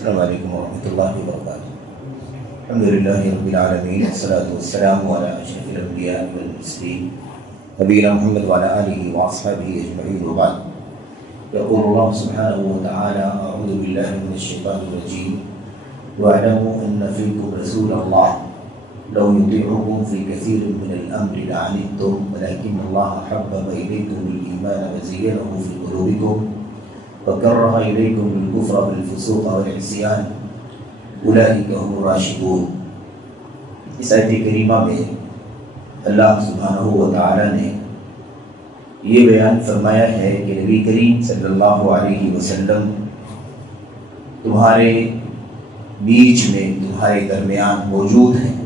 السلام علیکم ورحمۃ اللہ وبرکاتہ۔ الحمد للہ رب العالمین والصلاۃ والسلام علی اشرف الانبیاء والمرسلین نبینا محمد وعلی آلہ واصحابہ اجمعین وبعد۔ یقول اللہ سبحانہ وتعالی اعوذ باللہ من الشیطان الرجیم واعلموا ان فیکم رسول اللہ لو یطیعکم فی کثیر من الامر لعنتم ولکن اللہ حبب الیکم الایمان وزینہ فی قلوبکم وکرہ الیکم الکفر والفسوق والعصیان اولئک هم الراشدون۔ اس آیت کریمہ میں اللہ سبحانہ و تعالی نے یہ بیان فرمایا ہے کہ نبی کریم صلی اللہ علیہ وسلم تمہارے بیچ میں، تمہارے درمیان موجود ہیں،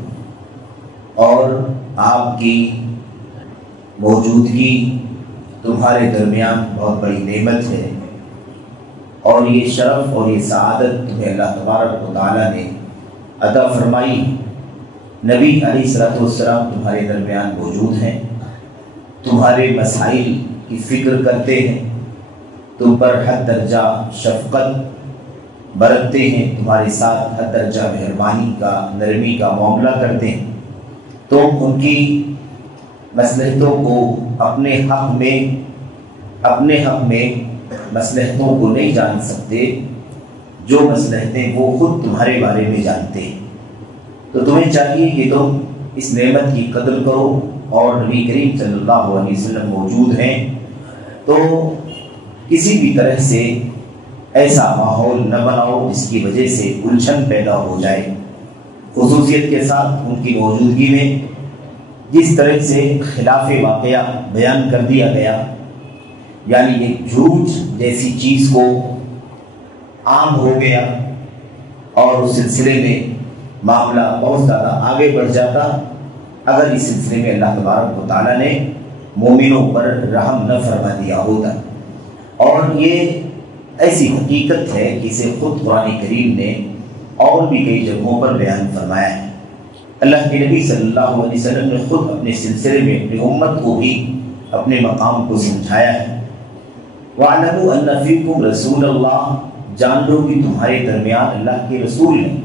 اور آپ کی موجودگی تمہارے درمیان بہت بڑی نعمت ہے، اور یہ شرف اور یہ سعادت تمہیں اللہ تبارک و تعالیٰ نے عطا فرمائی۔ نبی علیہ الصلوۃ والسلام تمہارے درمیان موجود ہیں، تمہارے مسائل کی فکر کرتے ہیں، تم پر حد درجہ شفقت برتتے ہیں، تمہارے ساتھ حد درجہ مہربانی کا، نرمی کا معاملہ کرتے ہیں۔ تم ان کی مصلحتوں کو اپنے حق میں مصلحتوں کو نہیں جان سکتے، جو مصلحتیں وہ خود تمہارے بارے میں جانتے ہیں۔ تو تمہیں چاہیے کہ تم اس نعمت کی قدر کرو، اور نبی کریم صلی اللہ علیہ وسلم موجود ہیں تو کسی بھی طرح سے ایسا ماحول نہ بناؤ جس کی وجہ سے الجھن پیدا ہو جائے۔ خصوصیت کے ساتھ ان کی موجودگی میں جس طرح سے خلاف واقعہ بیان کر دیا گیا، یعنی ایک جھوٹ جیسی چیز کو عام ہو گیا، اور اس سلسلے میں معاملہ بہت زیادہ آگے بڑھ جاتا اگر اس سلسلے میں اللہ تبارک و تعالیٰ نے مومنوں پر رحم نہ فرما دیا ہوتا۔ اور یہ ایسی حقیقت ہے کہ اسے خود قرآن کریم نے اور بھی کئی جگہوں پر بیان فرمایا ہے۔ اللہ کے نبی صلی اللہ علیہ وسلم نے خود اپنے سلسلے میں اپنی امت کو بھی اپنے مقام کو سمجھایا ہے۔ وَاعْلَمُوا أَنَّ فِيكُمْ رَسُولَ اللَّهِ، جان لو کہ تمہارے درمیان اللہ کے رسول ہیں۔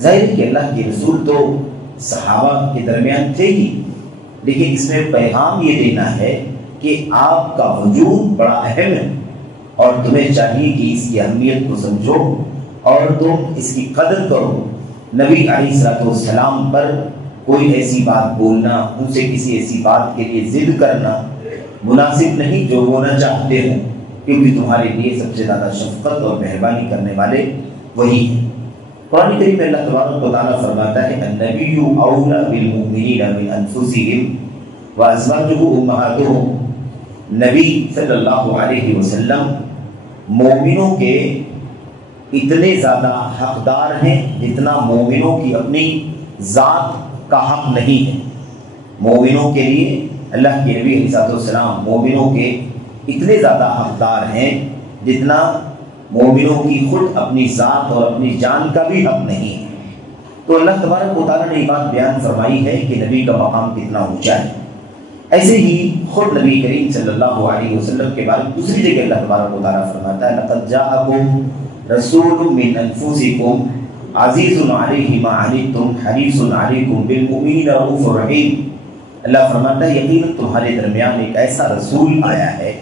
ظاہر ہے کہ اللہ کے رسول تو صحابہ کے درمیان تھے ہی، لیکن اس میں پیغام یہ دینا ہے کہ آپ کا وجود بڑا اہم ہے، اور تمہیں چاہیے کہ اس کی اہمیت کو سمجھو اور تم اس کی قدر کرو۔ نبی علیہ الصلوۃ والسلام پر کوئی ایسی بات بولنا، ان سے کسی ایسی بات کے لیے ضد کرنا مناسب نہیں جو وہ نہ چاہتے ہوں، کیونکہ تمہارے لیے سب سے زیادہ شفقت اور مہربانی کرنے والے وہی ہیں۔ قرآن کریم میں اللہ تبارک و تعالیٰ فرماتا ہے النبی اولی بالمؤمنین من انفسہم وازواجہ امہاتہم، نبی صلی اللہ علیہ وسلم مومنوں کے اتنے زیادہ حقدار ہیں جتنا مومنوں کی اپنی ذات کا حق نہیں ہے۔ مومنوں کے لیے اللہ کے نبی علیہ السلام مومنوں کے اتنے زیادہ حقدار ہیں جتنا مومنوں کی خود اپنی ذات اور اپنی جان کا بھی حق نہیں ہے۔ تو اللہ تبارک و تعالیٰ نے یہ بات بیان فرمائی ہے کہ نبی کا مقام کتنا اونچا ہے۔ ایسے ہی خود نبی کریم صلی اللہ علیہ وسلم کے بارے میں دوسری جگہ اللہ تبارک و تعالیٰ فرماتا ہے لقد جاءکم رسول من انفسکم عزیز علیہ ما عنتم حریص علیکم بالمؤمنین رؤوف رحیم۔ اللہ فرماتا ہے یقیناً تمہارے درمیان ایک ایسا رسول آیا ہے،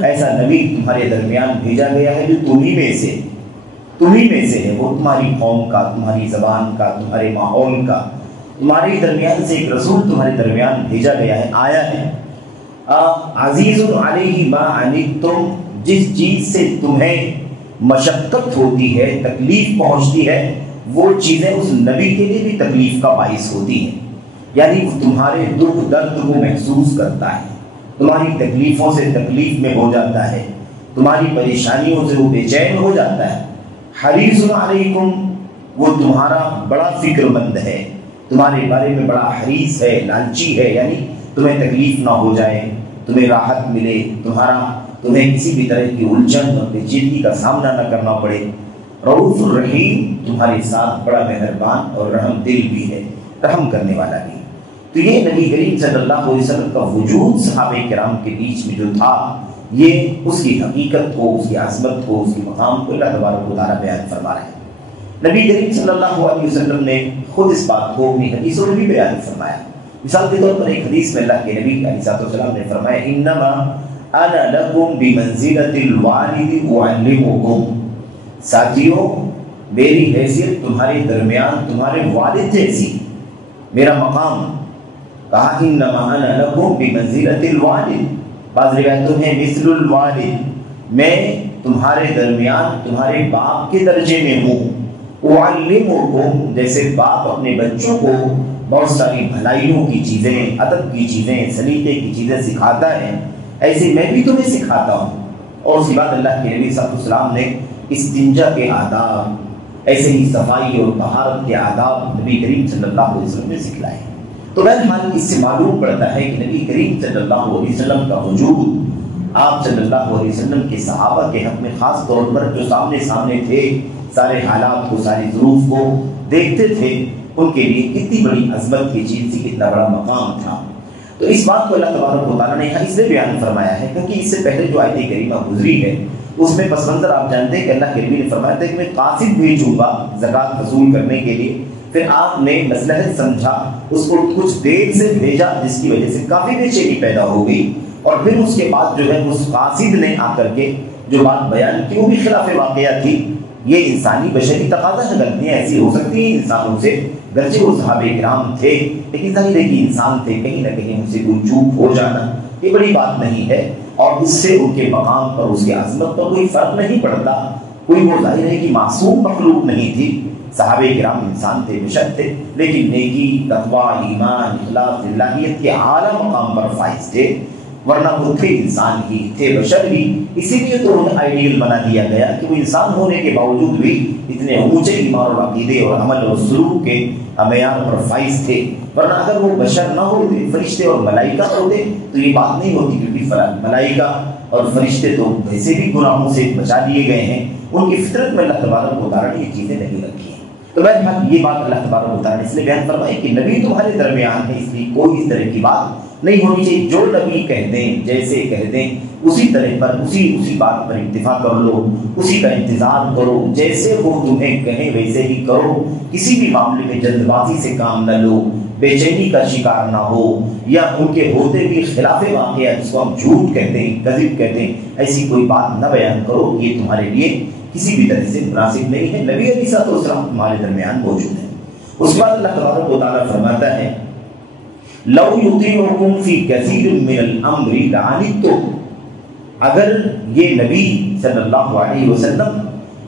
ایسا نبی تمہارے درمیان بھیجا گیا ہے جو تمہیں میں سے ہے، وہ تمہاری قوم کا، تمہاری زبان کا، تمہارے ماحول کا، تمہارے درمیان سے ایک رسول تمہارے درمیان بھیجا گیا ہے، آیا ہے۔ عزیز علیہ ما عنتم، جس چیز سے تمہیں مشقت ہوتی ہے، تکلیف پہنچتی ہے، وہ چیزیں اس نبی کے لیے بھی تکلیف کا باعث ہوتی ہیں، یعنی وہ تمہارے دکھ درد کو محسوس کرتا ہے، تمہاری تکلیفوں سے تکلیف میں ہو جاتا ہے، تمہاری پریشانیوں سے وہ بے چین ہو جاتا ہے۔ حریص علیکم، وہ تمہارا بڑا فکر مند ہے، تمہارے بارے میں بڑا حریص ہے، لالچی ہے، یعنی تمہیں تکلیف نہ ہو جائے، تمہیں راحت ملے، تمہیں کسی بھی طرح کی الجھن اور پیچیدگی کا سامنا نہ کرنا پڑے۔ رؤوف الرحیم، تمہارے ساتھ بڑا مہربان اور رحم دل بھی ہے، رحم کرنے والا بھی۔ تو یہ نبی کریم صلی اللہ علیہ وسلم کا وجود صحابہ کرام کے بیچ میں جو تھا، یہ اس کی حقیقت کو، اس کی عظمت کو، اس کے مقام کو اللہ تبارک و تعالیٰ بیان فرما رہے ہیں۔ نبی کریم صلی اللہ علیہ وسلم نے خود اس بات کو اپنی حدیثوں میں بھی بیان فرمایا۔ مثال کے طور پر ایک حدیث میں اللہ کے نبی علیہ السلام نے فرمایا انما انا لکم بمنزلۃ الوالد اعلمکم، ساتھیوں میری حیثیت تمہارے درمیان تمہارے والد جیسی، میرا مقام، کہا انما انا لکم بمنزلۃ الوالد، بعض روایتوں میں مثل الوالد، میں تمہارے درمیان تمہارے باپ کے درجے میں ہوں، اعلمکم جیسے باپ اپنے بچوں کو بہت ساری بھلائیوں کی چیزیں، ادب کی چیزیں، سلیقے کی چیزیں سکھاتا ہے، ایسے میں بھی تمہیں سکھاتا ہوں۔ اور اسی بات اللہ کے نبی صلی اللہ علیہ وسلم نے استنجا کے آداب، ایسے ہی صفائی اور طہارت کے آداب نبی کریم صلی اللہ علیہ وسلم نے سکھلائے۔ تو بہرحال اس سے معلوم پڑتا ہے کہ نبی کریم صلی اللہ علیہ وسلم کا وجود، آپ صلی اللہ علیہ وسلم کے صحابہ کے حق میں خاص طور پر جو سامنے تھے، سارے حالات کو، ساری ظروف کو دیکھتے تھے، ان کے لیے کتنی بڑی عظمت کی چیز تھی، کتنا بڑا مقام تھا۔ تو اس بات کو اللہ تبارک و تعالیٰ نے یہاں اس لیے بیان فرمایا ہے کیونکہ اس سے پہلے جو آیت کریمہ گزری ہے اس میں پس منظر آپ جانتے ہیں کہ اللہ کے نبی نے فرمایا تھا کہ میں قاصد بھیجوں گا زکوٰۃ وصول کرنے کے لیے، پھر آپ نے مصلحت سمجھا، اس کو کچھ دیر سے بھیجا جس کی وجہ سے کافی بے چینی پیدا ہو گئی، اور پھر اس کے بعد جو ہے اس قاصد نے آ کر کے جو بات بیان کی وہ بھی خلاف واقعہ تھی۔ یہ انسانی بشری تقاضا ہے، غلطیاں ایسی ہو سکتی ہیں انسانوں سے، گرچہ وہ صحابہ کرام تھے لیکن ظاہر ہے کہ انسان تھے، کہیں نہ کہیں ان سے کوئی چوک ہو جانا یہ بڑی بات نہیں ہے، اور اس سے ان کے مقام پر، اس کی عظمت پر کوئی فرق نہیں پڑتا۔ کوئی وہ ظاہر ہے کہ معصوم مخلوق نہیں تھی، صحابہ کرام انسان تھے، بشر تھے، لیکن نیکی، تقویٰ، ایمان، اخلاص، الہیت کے اعلیٰ مقام پر فائز تھے، ورنہ وہ تھے انسان ہی، تھے بشر ہی، اسی لیے تو انہیں آئیڈیل بنا دیا گیا کہ وہ انسان ہونے کے باوجود بھی اتنے اونچے ایمان اور عقیدے اور عمل اور سلوک کے معیار پر فائز تھے، ورنہ اگر وہ بشر نہ ہوتے، فرشتے اور ملائکہ ہوتے تو یہ بات نہیں ہوتی، کیونکہ ملائکہ اور فرشتے تو ویسے بھی گناہوں سے بچا دیے گئے ہیں، ان کی فطرت میں اللہ تبارک و تعالیٰ نے یہ چیزیں نہیں رکھی ہیں۔ تو بہرحال یہ بات اللہ تبارک و تعالیٰ نے اس لیے بیان فرمائی کہ نبی تمہارے درمیان ہے، اس لیے کوئی اس طرح کی بات نہیں ہونی چاہیے، جو نبی کہہ دیں، جیسے کہہ دیں اسی طرح پر اسی بات پر اکتفا کر لو، اسی کا انتظار کرو، جیسے وہ تمہیں کہیں ویسے ہی کرو، کسی بھی معاملے میں جلد بازی سے کام نہ لو، بے چینی کا شکار نہ ہو، یا ان کے ہوتے بھی خلاف واقعہ جس کو ہم جھوٹ کہتے ہیں، کذب کہتے ہیں، ایسی کوئی بات نہ بیان کرو، یہ تمہارے لیے کسی بھی طرح سے مناسب نہیں ہے۔ نبی علیہ الصلوۃ والسلام تمہارے درمیان موجود ہیں۔ اس بعد اللہ تبارک و تعالیٰ فرماتا ہے لو یطیعکم فی کثیر من الامر لعنتم، اگر یہ نبی صلی اللہ علیہ وسلم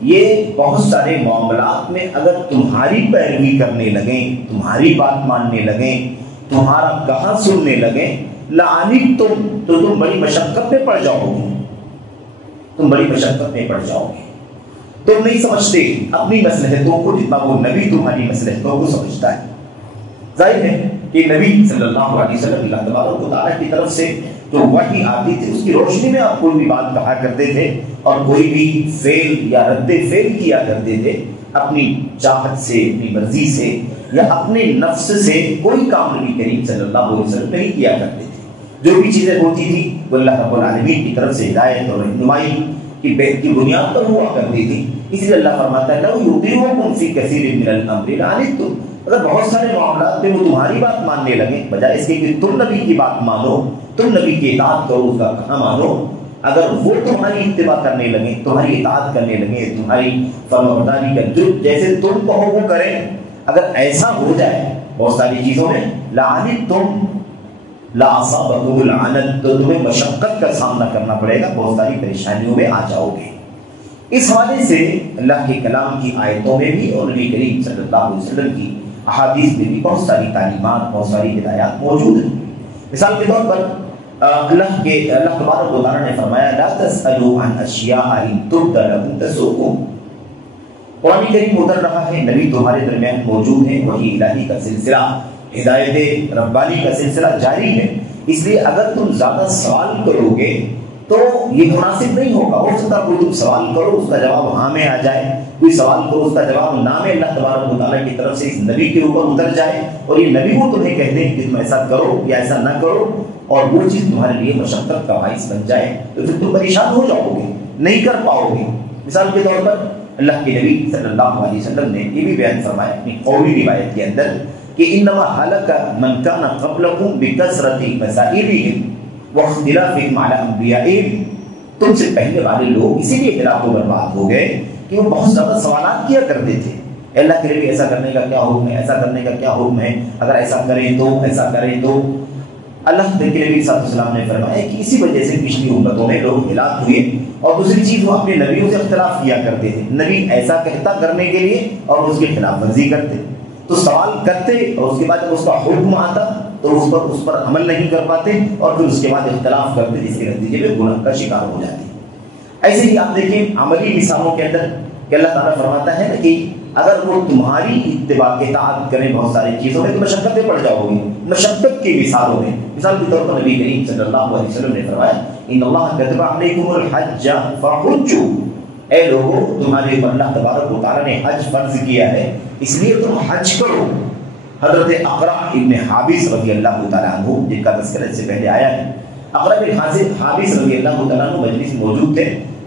یہ بہت سارے معاملات میں اگر تمہاری پیروی کرنے لگیں، تمہاری بات ماننے لگیں، تمہارا کہا سننے لگیں، لعنتم تو تم بڑی مشقت میں پڑ جاؤ گے، تم بڑی مشقت میں پڑ جاؤ گے۔ تم نہیں سمجھتے اپنی مصلحتوں کو جتنا وہ نبی تمہاری مصلحتوں کو سمجھتا ہے۔ ظاہر ہے کہ نبی صلی اللہ علیہ وسلم اللہ تبارک و تعالیٰ کی طرف سے جو وحی آتی تھی اس کی روشنی میں آپ کوئی بھی بات کہا کرتے تھے، اور کوئی بھی فعل یا رد فعل کیا کرتے تھے، اپنی چاہت سے، اپنی مرضی سے یا اپنے نفس سے کوئی کام نبی کریم صلی اللہ علیہ وسلم نہیں کیا کرتے تھے۔ جو بھی چیزیں ہوتی تھی وہ اللہ رب العالمین کی طرف سے ہدایت اور رہنمائی کی بنیاد پر ہوا کرتی تھی۔ اس لیے اللہ فرماتا ہے لو یطیعکم فی کثیر من الامر لعنتم، اگر بہت سارے معاملات میں وہ تمہاری بات ماننے لگے، بجائے اس کے کہ تم نبی کی بات مانو، تم نبی کی اطاعت کرو، اس کا کہا مانو، اگر وہ تمہاری اتباع کرنے لگے، تمہاری اطاعت کرنے لگے، تمہاری فرمانبرداری کا جو جیسے تم کہو وہ کریں، اگر ایسا ہو جائے بہت ساری چیزوں میں، لعنتم لاصابکم العنت، تو تمہیں مشقت کا سامنا کرنا پڑے گا، بہت ساری پریشانیوں میں آ جاؤ گے۔ اس حوالے سے اللہ کے کلام کی آیتوں میں بھی اور نبی کریم صلی اللہ علیہ وسلم کی احادیث میں بھی بہت ساری تعلیمات، بہت ساری ہدایات موجود ہیں۔ مثال کے طور پر اللہ تبارک و تعالیٰ نے فرمایا لا تسألوا عن اشیاء ان تبد لکم تسؤکم، قرآن کریم اتر رہا ہے، نبی تمہارے درمیان موجود ہیں، وحی الہی کا سلسلہ، ہدایت ربانی کا سلسلہ جاری ہے، اس لیے اگر تم زیادہ سوال کرو گے تو یہ مناسب نہیں ہوگا۔ ہو سکتا کوئی تم سوال کرو اس کا جواب ہاں میں آ جائے، کوئی سوال کرو اس کا جواب نہ میں اللہ تبارک و تعالیٰ کی طرف سے اس نبی کے اوپر اتر جائے، اور یہ نبی وہ تمہیں کہتے ہیں کہ تم ایسا کرو یا ایسا نہ کرو، اور وہ چیز تمہارے لیے مشقت کا باعث بن جائے تو پھر تم پریشان ہو جاؤ گے، نہیں کر پاؤ گے۔ مثال کے طور پر اللہ کے نبی صلی اللہ علیہ وسلم نے یہ بھی بیان فرمایا اپنی قولی روایت کے اندر کہ انما ہلک من کان قبلکم بکثرت مسائلہم واختلافہم علی انبیائہم، تم سے پہلے والے لوگ اسی لیے ہلاک و برباد ہو گئے کہ وہ بہت زیادہ سوالات کیا کرتے تھے، اللہ کے نبی ایسا کرنے کا کیا حکم ہے، ایسا کرنے کا کیا حکم ہے، اگر ایسا کریں تو، ایسا کریں تو۔ اللہ کے نبی صلی اللہ علیہ وسلم نے فرمایا کہ اسی وجہ سے پچھلی امتوں میں لوگ ہلاک ہوئے، اور دوسری چیز وہ اپنے نبیوں سے اختلاف کیا کرتے تھے، نبی ایسا کہتا کرنے کے لیے اور اس کے خلاف ورزی کرتے، تو سوال کرتے اور اس کے بعد جب اس کا حکم آتا تو اس پر عمل نہیں کر پاتے اور پھر اس کے بعد اختلاف کرتے، جس کے نتیجے میں گناہ کا شکار ہو جاتے۔ ایسے ہی آپ دیکھیں عملی مثالوں کے اندر کہ اللہ تعالیٰ فرماتا ہے نا کہ اگر وہ تمہاری اتباع اطاعت کریں بہت ساری چیزوں میں تو مشقتیں پڑ جاؤ گی، مشقت کی مثالوں میں، مثال کے طور پر نبی کریم صلی اللہ علیہ وسلم نے فرمایا ان اللہ کتب علیکم الحج فحجوا، اے لوگوں تمہارے اوپر اللہ تبارک و تعالیٰ نے حج فرض کیا ہے اس لیے تم حج کرو۔ حضرت اقرع ابن حابس رضی اللہ تعالیٰ عنہ جن کا تذکرہ اس سے پہلے آیا ہے، اقرع بن حابس رضی اللہ تعالیٰ عنہ مجلس میں موجود تھے،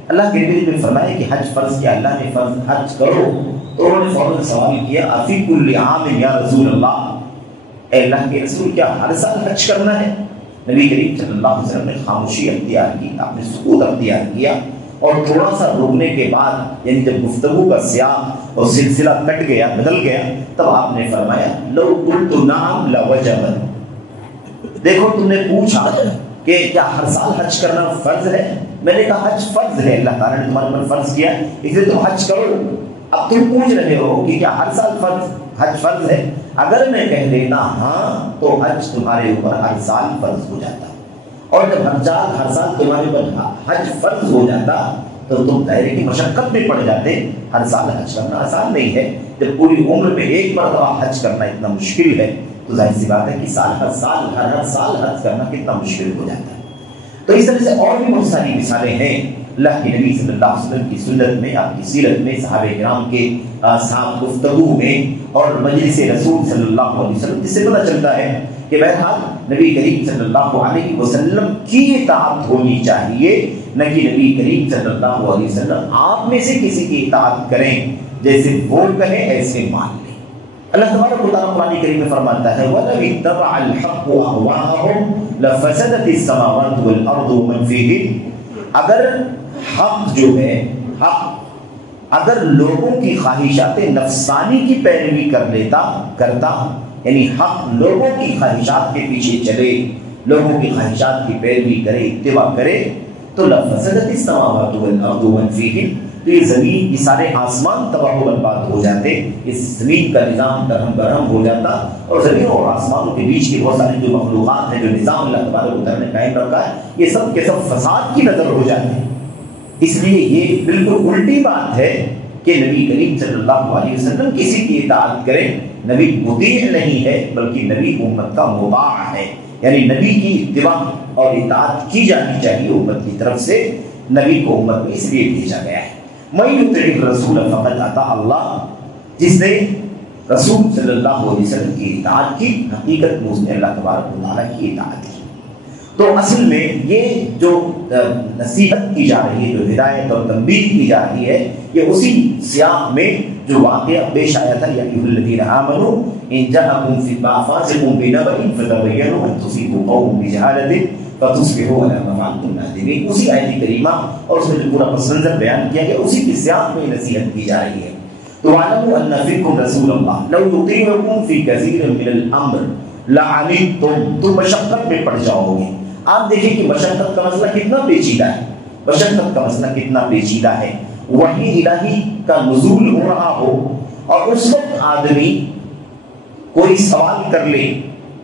اللہ کے نبی نے فرمایا کہ حج فرض کیا، اللہ نے فرض حج کرو، تو انہوں نے فوراً سوال کیا افی کل عام یا رسول اللہ، اے اللہ کے رسول کیا ہر سال حج کرنا ہے؟ نبی کریم صلی اللہ علیہ وسلم نے خاموشی اختیار کی، آپ نے سکوت اختیار کیا، اور تھوڑا سا روکنے کے بعد یعنی جب گفتگو کا سیاق اور سلسلہ کٹ گیا، بدل گیا، تب آپ نے فرمایا لو قلت نعم لوجبت، دیکھو تم نے پوچھا کہ کیا ہر سال حج کرنا فرض ہے، میں نے کہا حج فرض ہے، اللہ تعالیٰ نے تمہارے پر فرض کیا اس لیے تم حج کرو، اب تم پوچھ رہے ہو کہ کیا ہر سال حج فرض ہے، اگر میں کہہ دیتا ہاں تو حج تمہارے اوپر ہر سال فرض ہو جاتا، اور جب ہر سال تمہارے اوپر حج فرض ہو جاتا تو تم دائرے کی مشقت میں پڑ جاتے، ہر سال حج کرنا آسان نہیں ہے، جب پوری عمر میں ایک مرتبہ حج کرنا اتنا مشکل ہے تو ظاہر سی بات ہے کہ ہر سال حج کرنا کتنا مشکل ہو جاتا ہے۔ تو اس طرح سے اور بھی بہت ساری مثالیں ہیں اللہ کے نبی صلی اللہ علیہ وسلم کی سنت میں، آپ کی سیرت میں، صحابہ کرام کے ساتھ گفتگو میں اور مجلس رسول صلی اللہ علیہ وسلم، جس سے پتہ چلتا ہے کہ بہرحال نبی کریم صلی اللہ علیہ وسلم کی اطاعت ہونی چاہیے، نہ کہ نبی کریم صلی اللہ علیہ وسلم آپ میں سے کسی کی اطاعت کریں، جیسے وہ کہیں ایسے مان لیں۔ اللہ تبارک و تعالیٰ قرآن کریم میں فرماتا ہے وَلَوِ اتَّبَعَ الْحَقُّ أَهْوَاءَهُمْ لَفَسَدَتِ السَّمَاوَاتُ وَالْأَرْضُ وَمَنْ فِيهِنَّ، اگر حق جو ہے، حق اگر لوگوں کی خواہشات نفسانی کی پیروی کرتا، یعنی حق لوگوں کی خواہشات کے پیچھے چلے، لوگوں کی خواہشات کی پیروی کرے، اتباع کرے، تو لفسدت السماوات والارض ومن فیہن، تو یہ زمین، یہ سارے آسمان تباہ و برباد ہو جاتے، اس زمین کا نظام درہم برہم ہو جاتا، اور زمین اور آسمانوں کے بیچ کے بہت سارے جو مخلوقات ہیں، جو نظام اللہ تبارک و تعالیٰ نے قائم رکھا ہے، یہ سب کے سب فساد کی نظر ہو جاتے ہیں۔ اس لیے یہ بالکل الٹی بات ہے کہ نبی کریم صلی اللہ علیہ وسلم کسی کی اطاعت کریں، نبی مطیع نہیں ہے بلکہ نبی امت کا مطاع ہے، یعنی نبی کی اتباع اور اطاعت کی جانی چاہیے امت کی طرف سے، نبی کو امت میں اس لیے بھیجا گیا ہے۔ من یطع الرسول فقد اطاع اللہ، جس نے رسول صلی اللہ علیہ وسلم کی اطاعت کی، حقیقت میں اس نے اللہ تبارک و تعالیٰ کی اطاعت کی۔ تو اصل میں یہ جو نصیحت کی جا رہی ہے، جو ہدایت اور تنبیہ کی جا رہی ہے، یہ اسی سیاق میں جو واقعہ پیش آیا تھا، یا ایھا الذین آمنوا ان جاءکم فاسق بنبأ فتبینوا ان تصیبوا قوما بجہالۃ فتصبحوا علی ما فعلتم نادمین، اسی آیت کریمہ اور اس میں جو پورا پس منظر بیان کیا گیا، اسی کی سیاق میں نصیحت کی جا رہی ہے۔ تو وَاعْلَمُوا أَنَّ فِيكُمْ رَسُولَ اللَّهِ لَوْ يُطِيعُكُمْ فِي كَثِيرٍ مِّنَ الْأَمْرِ لَعَنِتُّمْ، تم مشقت میں پڑ جاؤ گے۔ آپ دیکھیں کہ مشقت کا مسئلہ کتنا پیچیدہ ہے، مشقت کا مسئلہ کتنا پیچیدہ ہے، وحی الہی کا نزول ہو رہا ہو اور اس وقت آدمی کوئی سوال کر لے،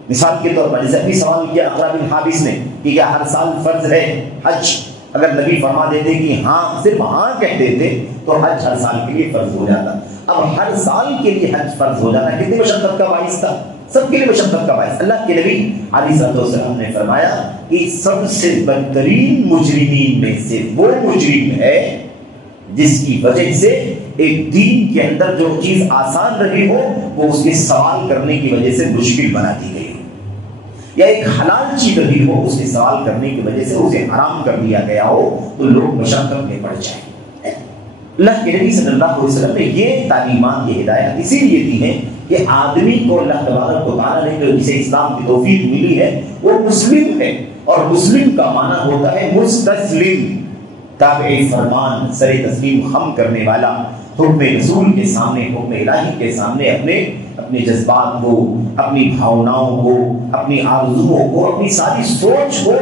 مثال کے طور پر جیسے ابھی سوال کیا اقرع بن حابس نے کہ کیا ہر سال فرض ہے حج، اگر نبی فرما دیتے کہ ہاں، صرف ہاں کہہ دیتے تو حج ہر سال کے لیے فرض ہو جاتا۔ اب ہر سال کے لیے حج فرض ہو جانا کتنی مشقت کا باعث تھا، سب کے لیے مشقت کا باعث۔ اللہ کے نبی علیہ السلام نے فرمایا کہ سب سے بدترین مجرمین میں سے وہ مجرم ہے جس کی وجہ سے ایک دین کے اندر جو چیز آسان رہی ہو وہ اس کے سوال کرنے کی وجہ سے مشکل بنا دی گئی۔ یا ایک حلال چیز بھی ہو اس کے سوال کرنے کی وجہ سے اسے حرام کر دیا گیا ہو تو لوگ مشقت میں پڑ جائیں۔ اللہ کے نبی صلی اللہ علیہ وسلم نے یہ تعلیمات، یہ ہدایات اسی لیے دی ہیں کہ آدمی کو اللہ تبارک و تعالیٰ نے جو جسے اسلام کی توفیق ملی ہے وہ مسلم ہے، اور مسلم کا معنی ہوتا ہے مستسلم، تابع فرمان، سر تسلیم خم کرنے والا، حکم رسول کے سامنے، حکم الہی کے سامنے اپنے جذبات کو، اپنی بھاوناؤں کو، اپنی آرزوؤں کو، اپنی ساری سوچ کو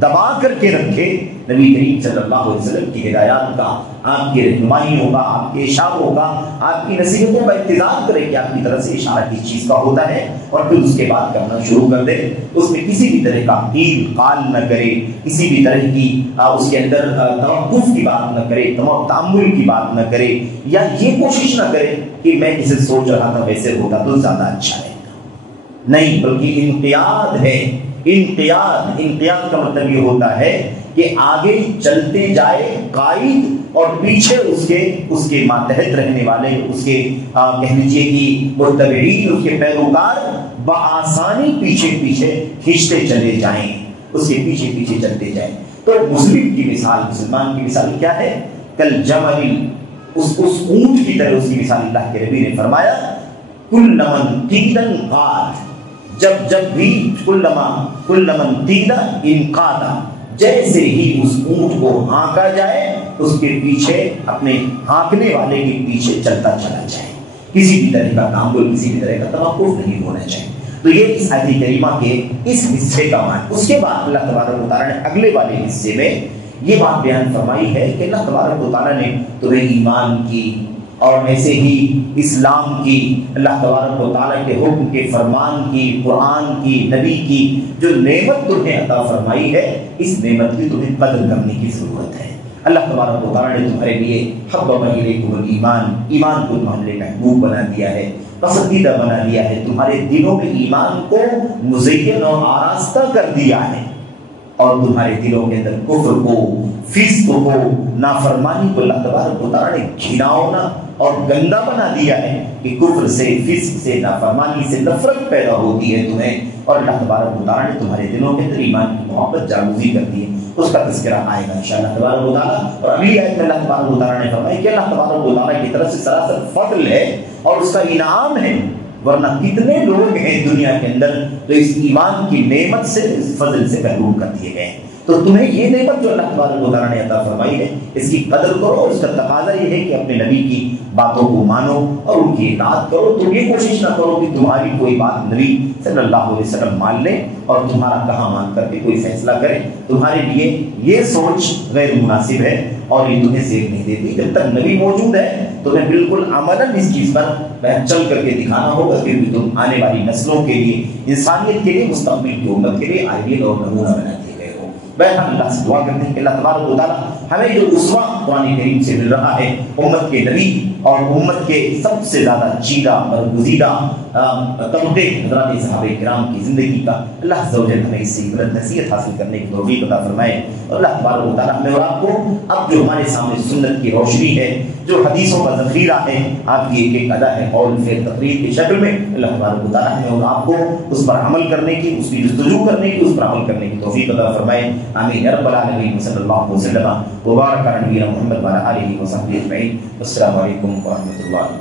دبا کر کے رکھے، نبی کریم صلی اللہ علیہ وسلم کی ہدایات کا، آپ کی رہنمائیوں کا، آپ کے اشاروں کا، آپ کی نصیحتوں کا انتظار کرے کہ آپ کی طرف سے اشارہ کس چیز کا ہوتا ہے، اور پھر اس کے بعد کرنا شروع کر دے۔ اس میں کسی بھی طرح کا قیل قال نہ کرے، کسی بھی طرح کی اس کے اندر توقف کی بات نہ کرے، تأمل کی بات نہ کرے، یا یہ کوشش نہ کرے کہ میں اسے سوچ رہا تھا ویسے ہوتا تو زیادہ اچھا رہے گا، نہیں، بلکہ انقیاد ہے۔ انقیاد کا مطلب یہ ہوتا ہے کہ آگے چلتے جائے قائد، اور پیچھے اس کے ماتحت رہنے والے، اس کے کہہ لیجیے کہ متبعین، اس کے پیروکار بآسانی پیچھے کھینچتے چلے جائیں، اس کے پیچھے چلتے جائیں۔ تو مسلم کی مثال، مسلمان کی مثال کیا ہے؟ کل جمل، اس اونٹ کی طرح اس کی مثال اللہ کے نبی نے فرمایا، کل من قیدن قاد، جب بھی کل من قید انقادا، جیسے ہی اس اونٹ کو ہانکا جائے اس کے پیچھے، اپنے ہانکنے والے کے پیچھے چلتا چلا جائے، کسی بھی طرح کا تعامل، کسی بھی طرح کا توقف نہیں ہونا چاہیے۔ تو یہ اس آیت کریمہ کے اس حصے کا معنی۔ اس کے بعد اللہ تبارک و تعالیٰ نے اگلے والے حصے میں یہ بات بیان فرمائی ہے کہ اللہ تبارک و تعالیٰ نے تمہیں ایمان کی اور ایسے ہی اسلام کی، اللہ تبارک و تعالیٰ کے حکم کے فرمان کی، قرآن کی، نبی کی جو نعمت تمہیں عطا فرمائی ہے، اس نعمت کی تمہیں قدر کرنے کی ضرورت ہے۔ اللہ تبارک و تعالیٰ نے تمہارے لیے حبب الیکم الایمان، ایمان کو تمہارے لیے محبوب بنا دیا ہے، پسندیدہ بنا دیا ہے، تمہارے دلوں میں ایمان کو مزین اور آراستہ کر دیا ہے، اور تمہارے دلوں کے اندر کفر کو، فسق کو، نافرمانی کو اللہ تبارک و تعالیٰ نے گھناؤنا اور گندا بنا دیا ہے کہ کفر سے، فسق سے، نافرمانی سے نفرت پیدا ہوتی ہے تمہیں، اور اللہ تبارک و تعالیٰ نے تمہارے دلوں کے اندر ایمان کی محبت جاگزی کر دی ہے۔ اس کا تذکرہ آئے گا انشاءاللہ تبارک و تعالیٰ۔ اور اگلی آیت میں اللہ تبارک و تعالیٰ نے فرمایا کہ اللہ تبارک و تعالیٰ کی طرف سے سراسر فضل ہے اور اس کا انعام ہے، ورنہ کتنے لوگ ہیں دنیا کے اندر تو اس ایمان کی نعمت سے، اس فضل سے محروم کر دیے گئے۔ تو تمہیں یہ نعمت جو اللہ تبارک و تعالیٰ نے عطا فرمائی ہے اس کی قدر کرو، اور اس کا تقاضا یہ ہے کہ اپنے نبی کی باتوں کو مانو اور ان کی اطاعت کرو۔ تم یہ کوشش نہ کرو کہ تمہاری کوئی بات نبی صلی اللہ علیہ وسلم مان لے اور تمہارا کہاں مان کر کے کوئی فیصلہ کرے، تمہارے لیے یہ سوچ غیر مناسب ہے اور یہ تمہیں زیب نہیں دیتی۔ جب تک نبی موجود ہے تمہیں بالکل عملاً اس چیز پر چل کر کے دکھانا ہوگا، پھر بھی تم آنے والی نسلوں کے لیے، انسانیت کے لیے، مستقبل کی امت کے لیے آئیڈیل اور نمونہ بنا دیے گئے ہو۔ بہرحال اللہ سے دعا کرتے ہیں کہ اللہ تبارک و تعالیٰ ہمیں جو اسوہ قرآن کریم سے مل رہا ہے، امت کے نبی اور امت کے سب سے زیادہ چیدہ اور گزیدہ طبقے حضرات صحابہ کرام کی زندگی کا، اللہ عز و جل ہمیں اس سے عبرت نصیحت حاصل کرنے کی توفیق عطا فرمائے۔ اور اللہ تبارک و تعالیٰ ہمیں اور آپ کو اب جو ہمارے سامنے سنت کی روشنی ہے، جو حدیثوں کا ذخیرہ ہے، آپ کی ایک ایک ادا ہے، قول فعل تقریر کی شکل میں، اللہ تبارک و تعالیٰ ہمیں اور آپ کو اس پر عمل کرنے کی، اس کی جستجو کرنے کی، اس پر عمل کرنے کی توفیق عطا فرمائے۔ آمین یا رب العالمین۔ صلی اللہ علیہ وسلم وبارک علی نبینا محمد وعلی آلہ وصحبہ اجمعین۔ السلام علیکم ورحمۃ اللہ۔